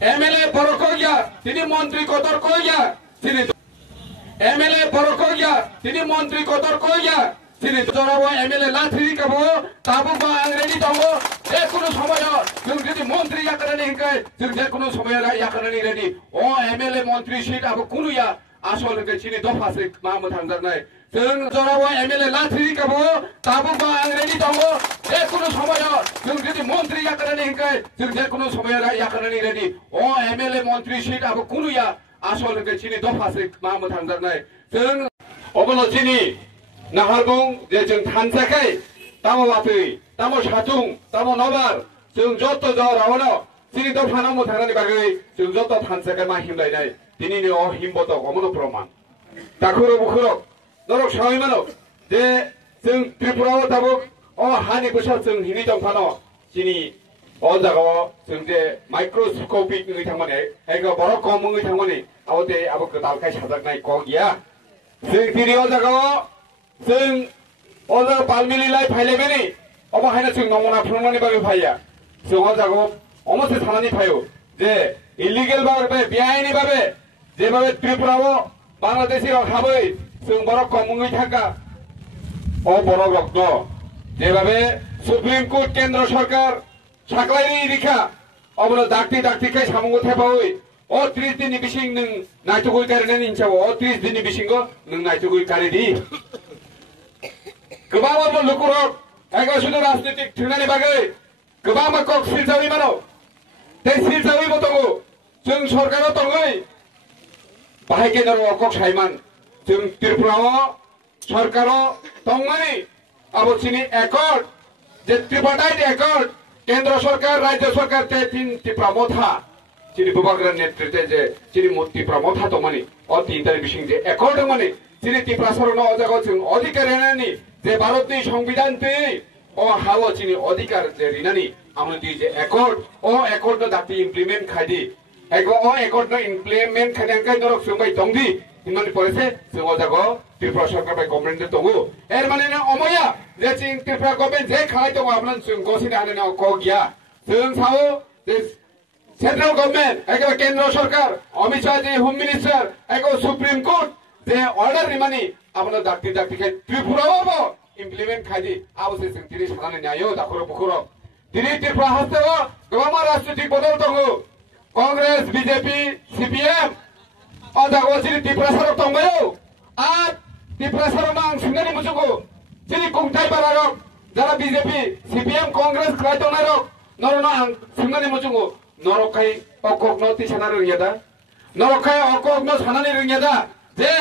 MLA বড় কইয়া তিনি মন্ত্রী কদর কইয়া তিনি এমএলএ বড় কইয়া তিনি মন্ত্রী কদর কইয়া তিনি জড়াবো এমএলএ লাথি কাবো তাবো বা আংরেজি দঙ্গ যে কোনো সময় जों যদি মন্ত্রী ইয়াকারানি হিংকায় जों যে কোনো সময় ইয়াকারানি রেডি ও এমএলএ মন্ত্রী সিট আবো কুনুয়া আসল কে চিনি দফাসে মামু থাंजानाय जों জড়াবো এমএলএ লাথি কাবো তাবো বা আংরেজি দঙ্গ যে কোনো সময় जों যদি মন্ত্রী ইয়াকারানি হিংকায় जों যে কোনো সময় ইয়াকারানি রেডি ও এমএলএ মন্ত্রী সিট আবো কুনুয়া আসল কে চিনি দফাসে মামু থাंजानाय जों অবলো চিনি নাহারবুং যে जों थानसाखै तामो वाथै तामो साथुं तामो नबार जों जत जरावनो चिनि दफानाव मोथानानि बागै जों जत थानसाखै मा हिमलायनाय दिनैनि अ हिमबत अमनो प्रमाण दाखुरो बुखुरो नरक सावैमानो जे जों त्रिपुराव दाबो अ हानि बोसा जों हिनि दंफानो चिनि अ जागाव जों जे माइक्रोस्कोपिक नुइ थांमाने एगो बर कम नुइ थांमाने आवते आबो गदालखाय साजाकनाय क गैया जों दिनै अ जागाव जों अजा पालमिलिलाय फाइलेबेनि अबहायना जों नमना फुरमानि बागै फाया जों अ जागाव अमसे थानानि फायो जे इलिगेल बागै बेआइनि बागै जेबाबे त्रिपुराव बांलादेशि हाबै जों बर कमुङै थाका अ बर रक्न जेबाबे सुप्रीम कोर्ट केंद्र सरकार साख्लायनि रिखा अबनो दाक्ति दाक्तिखाय सामुङै थाबावै अ 30 दिननि बिसिं नों नायथुगै गारनायनि इनसाव अ 30 दिननि बिसिंगो नों नायथुगै गारिदि गोबां लुकुरक एगो सुदु राजनीतिक थुनानि बागै गोबां कक सिलजावि मानो ते सिलजावि बतंगो जों सरकाराव दङै बाहाय केन्द्र अकक साइमान जों त्रिपुराव सरकाराव दङै आबोचिनि एकर्ड जे त्रिपार्टाइट एकर्ड केंद्र सरकार राज्य सरकार ते तीन त्रिपुरामथा चिनि बुबाग्रा नेतृत्वे जे चिनि त्रिपुरामथा दङनि अ तीनटानि बिसिं जे एकर्ड दङनि चिनि त्रिपुरा सरनो अजागाव जों अधिकार रेनानि जे भारतनि संविधान ते अ हाव चिनि अधिकार जे रिनानि आमनि जे एकर्ड अ एकर्ड दाति इमप्लिमेंट खायदि एगो अ एकर्ड इमप्लिमेंट खायनांखाय दरक सोंबाय दंदि इमानि परेसे जों अजागाव त्रिपुरा सरकार बाय गभर्नमेंट दङो एर माने अमया जे चिं त्रिपुरा गभर्नमेंट जे खालाय दङ आपन जों गसिना हानो क गया जों सावो जे सेंट्रल गभर्नमेंट एगो केंद्र सरकार अमित शाह जी होम मिनिस्टर एगो सुप्रीम कोर्ट जे ऑर्डर रिमानि आपन दाक्ति दाक्तिखाय त्रिपुरावबो इमप्लिमेंट खायदि आवसे जों दिनै सानानै न्यायो दाखुरो बुखुरो दिनै त्रिपुरा हास्तेव गोबां राजनीतिक बदल दङ कांग्रेस बीजेपी सीपीएम अजागो चिनि त्रिपुरा सरक दंबायो आ त्रिपुरा सरक आं सोंनानै मुजुगो चिनि कुंथाय बारारक जारा बीजेपी सीपीएम कांग्रेस खाय दंनारक नरना आं सोंनानै मुजुगो नरखाय अककनो तिसाना रोंयादा नरखाय अककनो सानानै रोंयादा जे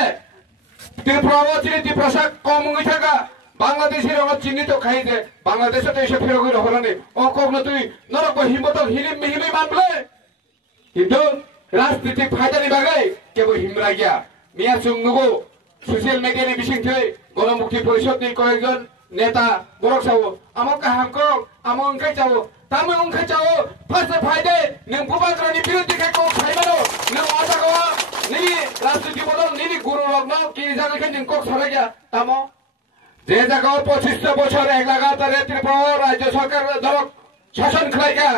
त्रिपुराव चिनि त्रिपुरा सा कमुङै थाका बांलादेशी रंग चिन्हित तो खाई जे बांलादेश तो इसे फिर गई रहलाने अककनो तुई नरक हिम्मत हिलिम मिहिमे मानले किन्तु राजनीतिक फायदानि बागै केबो हिमरा गया मिया सुंगुगो सोशल मीडियानि बिसिंथै गणमुक्ति परिषदनि कयेकजन नेता बरक सावो आमो काहामको आमो अंखाय चावो तामो अंखाय चावो फार्स्ट फायदे नों बुबाग्रानि बिरुद्धिखाय को खायमानो नों अजागवा निनि राजनीतिक बदल निनि गुरु रग्न कि जानायखाय नों कक सारा गया तामो जे जागाव 25 বছর এক লাগাতার त्रिपुरा राज्य सरकार दरक शासन खालायगा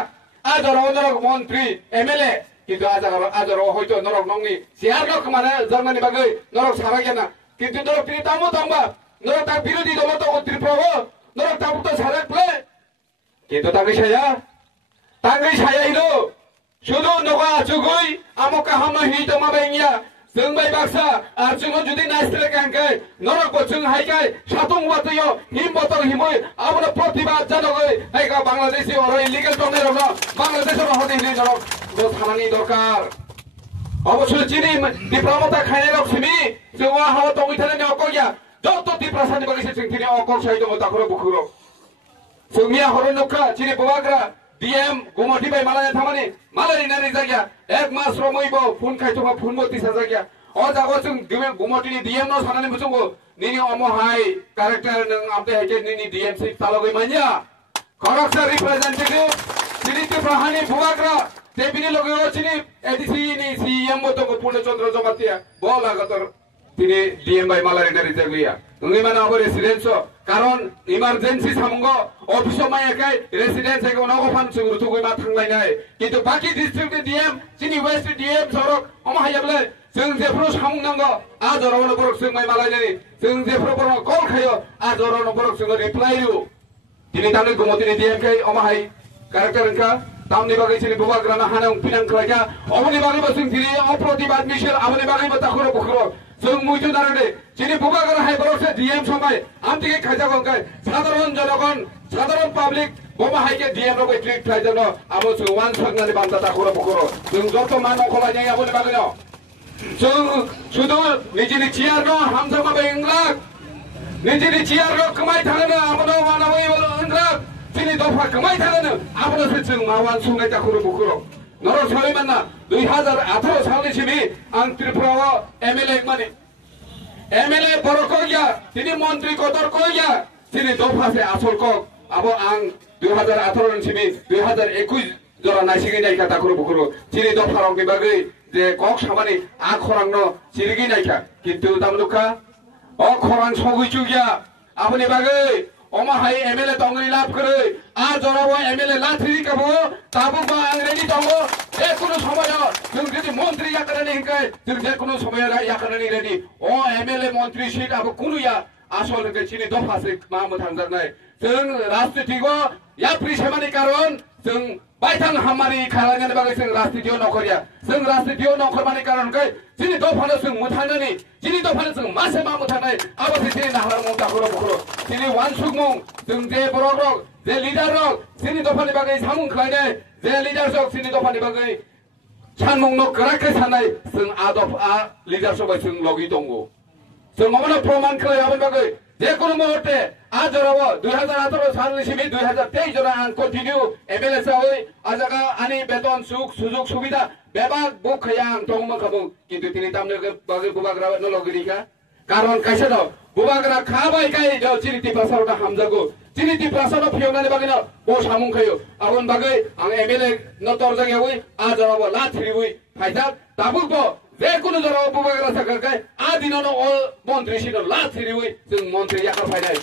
आजराव नरक मंत्री एमएलए किन्तु आजराव हयतो नरक नंनि सियार नक माने जर्मनी बागै नरक सारा गयाना किन्तु नरक तिनि तामो तांबा नरक ता बिरोधी दल तो त्रिपुरा नरक ताबो तो साराक्ले किन्तु तांगै साया हिरो सुदु नगा जुगै आमो काहामनो हि तो माबायनिया जों बाय बाक्सा आर जों जुदि नायस्त्रे कांकै नरक बचुं हायकाय सातुं वातयो हिम बतल हिमै आबनो प्रतिबाद जानगै हायका बांलादेशी और इलिगेल दंने रनो बांलादेशर हदि हिनै नरक गो थानानि दरकार अवश्य चिनि दिप्रामता खायनाय रक सिमि जों हावा तंगै थानानि अकया जत दिप्रासानि बागैसे जों थिनि अकल साइदो दाखुरो बुखुरो जोंनिया हरनखा चिनि बवाग्रा डीएम गुमटी बाय मालाया थामानि मालानि नानि जागिया एक मास रमैबो फुन खायथोमा फुनबो तिसा जागिया अ जागो जों गुमटीनि डीएम न सानानि बुजुगो निनि अमहाय कैरेक्टर नों आमते हायके निनि डीएम सि तालगै मानिया करक्टर रिप्रेजेंटेटिव चिनि त्रिपुरानि बुवाग्रा तेबिनि लगै चिनि एडीसी नि सीएम बतो पूर्णचंद्र जमातिया बो लागतर तिनि डीएम बाय मालानि नानि जागिया 응이만 아버 레시덴서 가론 이머전시 사문거 어피서 마야kai 레시덴스 거 너고판 쪽으로 두고 막 탕라이나이 কিন্তু 바키 디스트릭트 DM 지니 웨스트 DM 서로 어머 하야블레 정제프로 사문난 거 아저러는 버럭 승마이 말라이니 정제프로 버럭 꼴카요 아저러는 버럭 승거 리플라이루 디니 다는 거 모드니 DMK 어머 하이 가락가른가 다음니 바기 지니 부바그라나 하나ung 피난 클라가 어머니 바기 버승 디리 어프로디바 미셸 아버니 바기 버다 코로 부크로 정 무주 다르데 지니 부바그라 하이버럭스 DM 소마이 암티게 가자건가 사다론 전역은 사다론 파블릭 뭐마 하이게 DM로 트릭 타이저노 아무스 완성나니 반다다 코로 부크로 정 저도 만노 콜라냥이 아버니 바기노 정 주도 니지니 지하로 함성마베 응락 니지니 지하로 그마이 타는 아무도 와나보이 응락 지니 도파 그마이 타는 아무도 설정 마완 송나이다 코로 부크로 너로 서리 만나 너희 하자를 앞으로 살리심이 안 트리프라와 MLA 만이 MLA 버럭거기야 지니 몬트리 거덜거기야 지니 도파세 아솔거 아버 안 너희 하자를 앞으로는 심이 너희 하자를 에쿠이 저라 나시기냐 이카다 코로 부크로 지니 도파랑 기박의 제 꼭 사만이 아코랑노 지르기냐 이카 기뚜 담누카 코랑 소구이 죽이야 아버니 박의 어마 하이 MLA 동의 랍 그래 아 저라고 MLA 라트리까 뭐 다부가 안레디 동고 제꾸는 소모여 정제디 몬트리 약간하니까 정제꾸는 소모여라 약간하니 레디 MLA 몬트리 실 아부 꾸루야 아소는 그 지니 도파스 마음을 당장나이 정 라스트 디고 야프리 세마니 까론 정 바이탕 한 마리 가라냐는 바가 정 라스트 디오 너커리야 정 라스트 디오 너커마니 까론 그 지니 도파는 정 못하느니 지니 도파는 정 마세마 못하나이 아버지 지니 나하라 몽다 그러고 지니 완숙몽 정제 버럭 제 리더럭 지니 도파니 바가 사문 클라네 제 리더석 지니 도파니 바가 찬몽노 그렇게 사나이 정 아도프 아 리더석의 정 로기 동고 정 어머나 프로만 클라야 아버지 바가 제꾸는 먹을 때 아저라워 2008로 살리심이 2000대이저라 안 컨티뉴 MLS의 아자가 아니 배돈 수juk 수비다 매박 목하양 동문 가봉 কিন্তু তিনি তামনে বাগে বুবাগরা নলগরিকা কারণ কাইছেন বুবাগরা খাবাইকাই 저 지리티 파사로다 함자고 지리티 파사로 피어나네 바기나 오 사문카요 아본 바게 ang MLA 너 떨어장이 하고 아저라워 라트리고 파이다 다북도 제꾸는 저라고 부바그라 사카까이 아디노노 몬트리시노 라트리고 ซึ่ง 몬트리 약간 파이다이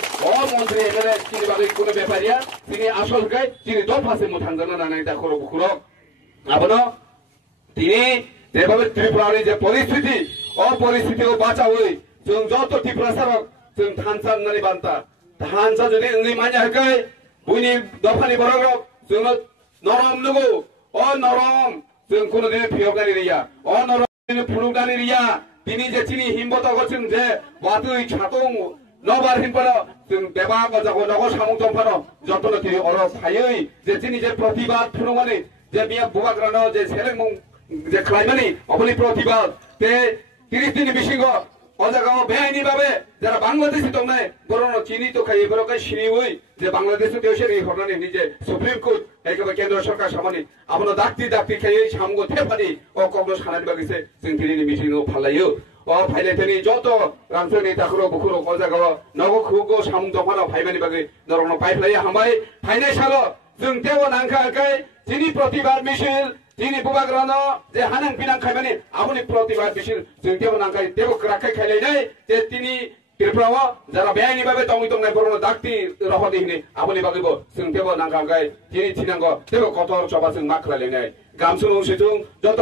몬트리 MLA 지리 바게 꾸는 배파리야 지리 아솔까이 지리 도파세 못한다는 나나이다 코로 부크로 아버노 তিনি যেভাবে ত্রিপুরার যে পরিস্থিতি পরিস্থিতিকে বাঁচাওই जों যত ত্রিপুরা সারক जों ধানসান নানি বান্তা ধানসা যদি 응이 많이 할까이 부니 너파니 버럭 जोङो 너럼 누구 너럼 जों কোনদিন 피어가리리야 너럼 부르가리리야 তিনি যে চিনি 힘보다고 जों 제 와드의 자동 너발 힘보다 जों 대박 가자고 너고 사몽 점파로 যত는 তিনি 어려 파의 제 চিনি যে প্রতিবাদ ফুনুমানি যে 미야 부가그라노 제 세력몽 যে ক্লাইমানি অবলি প্রতিবাদ তে 30 দিন বিশিঙ্গ অজাগাও বেআইনি ভাবে যারা বাংলাদেশি তোমনায় বরণ চিনি তো খাই বরকাই সিনিওই যে বাংলাদেশ দেশের এই ঘটনানি নিজে সুপ্রিম কোর্ট একেবারে কেন্দ্র সরকার সামনে আপনো দাক্তি খাই সামগো থেপানি কগলো সানানি বাগিছে जों দিনি মিশিঙ্গ ফালাইও ফাইলাইতেনি যত রামসনি তাখরো বুখরো অজাগাও নগো খুগো সামুং দফানো ফাইমানি বাগি নরনো পাইফলাই হামাই ফাইনাই সালো जों तेव नांखाखाय 지니 प्रतिबाद मिছিল 지니 부바그라노 제 하능 비난 खायमानि 아버니 प्रतिबाद मिছিল जों तेव नांखाय तेव 그라खाय खायलायनाय जे तिनि त्रिपुराव যারা বেআইনি ভাবে দংনাय বরनो दाक्ति रहदिनि 아버니 बागैबो जों तेव नांखाखाय तिनि थिनांगो तेव कतर सभा जों मा खालायनाय गामसुनु सिथुं जत